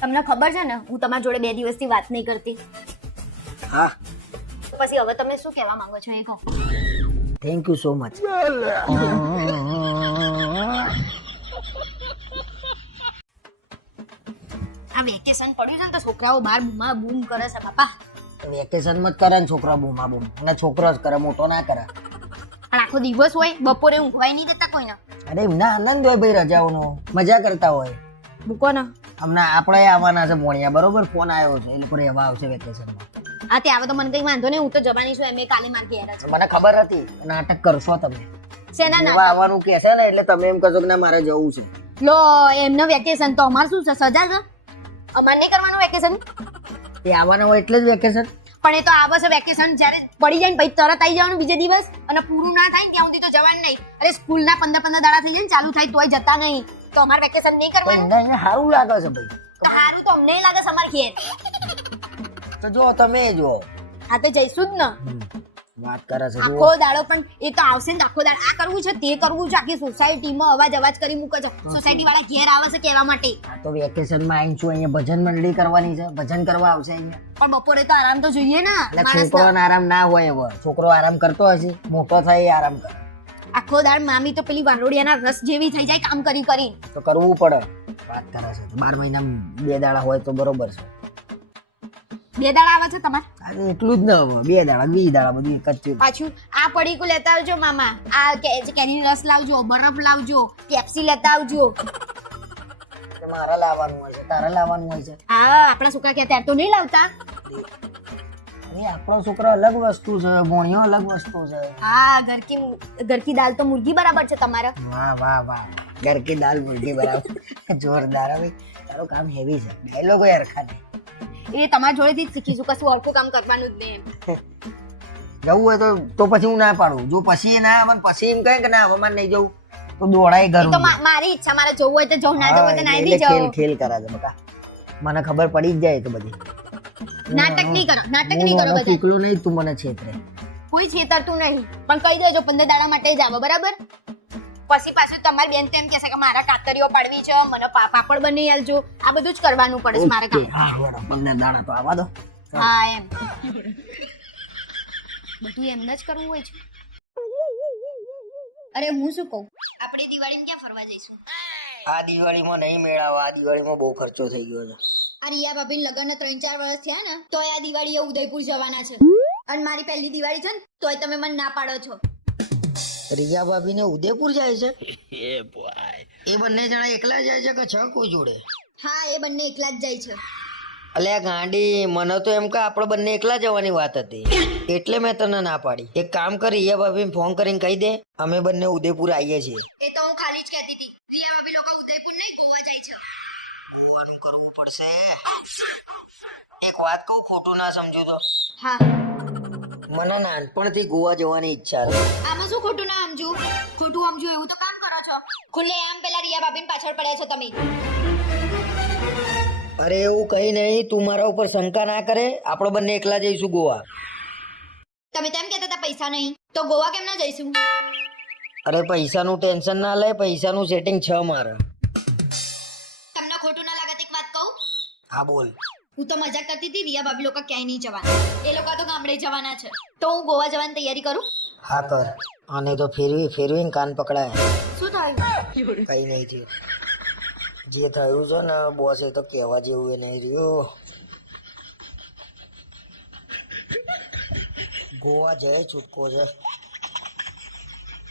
તમને ખબર છે ને હું તમારા જોડે બે દિવસથી વાત નહીં કરતી. હા. પછી હવે તમે શું કહેવા માંગો છો એ કહો. થેન્ક યુ સો મચ આ વેકેશન પડ્યું છે ને તો છોકરાઓ બહાર બૂમા બૂમ કરે છે બાપા. વેકેશનમાં જ કરે ને છોકરા બૂમા બૂમ. અને છોકરો જ કરે મોટો ના કરે. પણ આખો દિવસ હોય બપોરે ઊંઘવાય નહીં દેતા કોઈને. અરે એમના આનંદ હોય ભાઈ રજાઓનો. મજા કરતા હોય. મૂકો ને. હમણાં આપણે આવવાના છે મોણિયા બરોબર? ફોન આવ્યો છે એ લોકો રહેવા આવશે વેકેશનમાં. હા તે આવે તો મને કઈ વાંધો નહીં હું તો જવાની છું એમ કાલે માર ઘેર જ. મને ખબર હતી નાટક કરશો તમે. શેના ના આવવાનું કે છે ને એટલે તમે એમ કહો કે ના મારે જવું છે. લો એમનો વેકેશન તો અમાર શું છે સજા છે? અમાર નહીં કરવાનું વેકેશન? એ આવવાનું હોય એટલે જ વેકેશન. પણ એ તો આવે છે વેકેશન જ્યારે પડી જાય ને પછી તરત આવી જવાનું બીજે દિવસ અને પૂરું ના થાય ત્યાં સુધી તો જવાનું નહીં. અરે સ્કૂલના પંદર પંદર દાડા થઈ જાય ને ચાલુ થાય તોય જતા નહીં. તો અમાર વેકેશન નહીં કરવાનું? નહીં સારું લાગે છે ભાઈ. તો સારું તો અમને લાગે છે અમારે ઘેર. તો જો તમે જો હા તો જઈશું જ ને. વાત કરે છે આખો દાડો પણ એ તો આવશે ને આખો દાડો. આ કરવું છે તે કરવું છે આખી સોસાયટીમાં અવાજ અવાજ કરી મૂકે છે. સોસાયટી વાળા ઘેર આવે છે કેવા માટે. તો તો વેકેશનમાં આઈ છું અહીંયા ભજન મંડળી કરવાની છે ભજન કરવા આવશે અહીંયા. પણ બપોરે તો આરામ તો જોઈએ ને છોકરો આરામ ના હોય એવો છોકરો આરામ કરતો હશે મોટો થાય આરામ કરે. આખો દાળ મામી તો પેલી વારોડિયાના રસ જેવી થઈ જાય કામ કરી કરી તો કરવું પડે. વાત કરે છે બાર મહિના બે દાડા હોય તો બરોબર છે. બે દાડા આવે છે તમારે? એટલું જ ન બે દાડા બે દાડા બધું એક જ. પાછું આ પડીકું લેતા આવજો મામા. આ કેરી રસ લાવજો બરફ લાવજો પેપ્સી લેતા આવજો. મારા લાવવાનું હોય છે તારા લાવવાનું હોય છે. હા આપણા સુકા કે ત્યારે તો નહીં લાવતા? અરે આપણો છોકરો અલગ વસ્તુ છે ભોણિયો અલગ વસ્તુ છે. હા ઘર કી ઘર કી દાલ તો મુર્ગી બરાબર છે તમારા. વાહ વાહ વાહ. ઘર કી દાલ મુર્ગી બરાબર. જોરદાર હવે તારો કામ હેવી છે. ડાયલોગો યાર નહીં એ તમારા જોડેથી જ શીખીશું કશું ઓળખું કામ કરવાનું જ નહીં જવું હોય તો તો પછી હું ના પાડું. જો પછી એ ના આવે પછી એમ કહે કે ના હવે મારે નહીં જવું તો દોડાય ઘર. તો મારી ઈચ્છા મારે જવું હોય તો જવું ના જવું હોય તો ના બી ખેલ જવું. ખેલ કરે છે બકા. મને ખબર પડી જ જાય તો બધી. નાટક નહીં કરો નાટક નહીં કરો બધા. પીકલો નહીં તું મને છેતરે. કોઈ છેતરતું નહીં. પણ કહી દેજો પંદર દાડા માટે જ આવો બરાબર? પછી પાછું તમારી બેન તેમ કહેશે કે મારા કાતરીઓ પાડવી છે મને પાપડ બની આલજો. આ બધું જ કરવાનું પડે છે મારે કામ. પંદર દાડા તો આવા દો. હા. એમ. બધું એમને જ કરવું હોય છે. અરે હું શું કહું? આપણે દિવાળીમાં ક્યાં ફરવા જઈશું? આ દિવાળીમાં નહીં મેળાવા આ દિવાળીમાં બહુ ખર્ચો થઈ ગયો છે. આ રિયા ભાભી લગ્ન ત્રણ ચાર વર્ષ થયા ને તો આ દિવાળીએ ઉદયપુર જવાના છે. અને મારી પહેલી દિવાળી છે ને તોય તમે મને ના પાડો છો. રિયા ભાભી ને ઉદયપુર જાય છે? એ બંને જણા એકલા જાય છે કે છ કોઈ જોડે? હા એ બંને એકલા જ જાય છે. અલ્યા ગાંડી મને તો એમ કે આપણે બંને એકલા જવાની વાત હતી. એટલે મેં તને ના પાડી. એક કામ કરી રિયા ભાભી ફોન કરીને કહી દે અમે બંને ઉદયપુર આવીએ છીએ. એ તો હું ખાલી જ કહેતી હતી રિયા ભાભી લોકો ઉદયપુર નહીં ગોવા જાય છે ગોવાનું કરવું પડશે. એક વાત કહું ખોટું ના સમજો તો. હા. મને નાનપણથી ગોવા જવાની ઈચ્છા છે. આમાં શું ખોટું ના સમજો? ખોટું સમજો એવું તો કામ કરો છો. ખુલ્લે આમ પેલા રિયા ભાભીને પાછળ પડ્યા છો તમે. અરે એવું કઈ નહીં તું મારા ઉપર શંકા ના કરે. આપણે બંને એકલા જઈશું ગોવા. તમે તેમ કહેતા હતા પૈસા નહીં. તો ગોવા કેમ ના જઈશું? અરે પૈસાનું ટેન્શન ના લે પૈસાનું સેટિંગ છે મારે. વાત કહું? હા બોલ. હું તો મજાક કરતી હતી રિયા ભાભી લોકો ક્યાંય નહીં જવાના. એ લોકો તો ગામડે જવાના છે. તો હું ગોવા જવાની તૈયારી કરું? હા કર. અને તો ફેરવી ફેરવીને કાન પકડાય. શું થયું? કઈ નહીં થયું. જે થયું છે ને બોસ એ તો કહેવા જેવું એ નહીં રહ્યું. ગોવા જય છૂટકો છે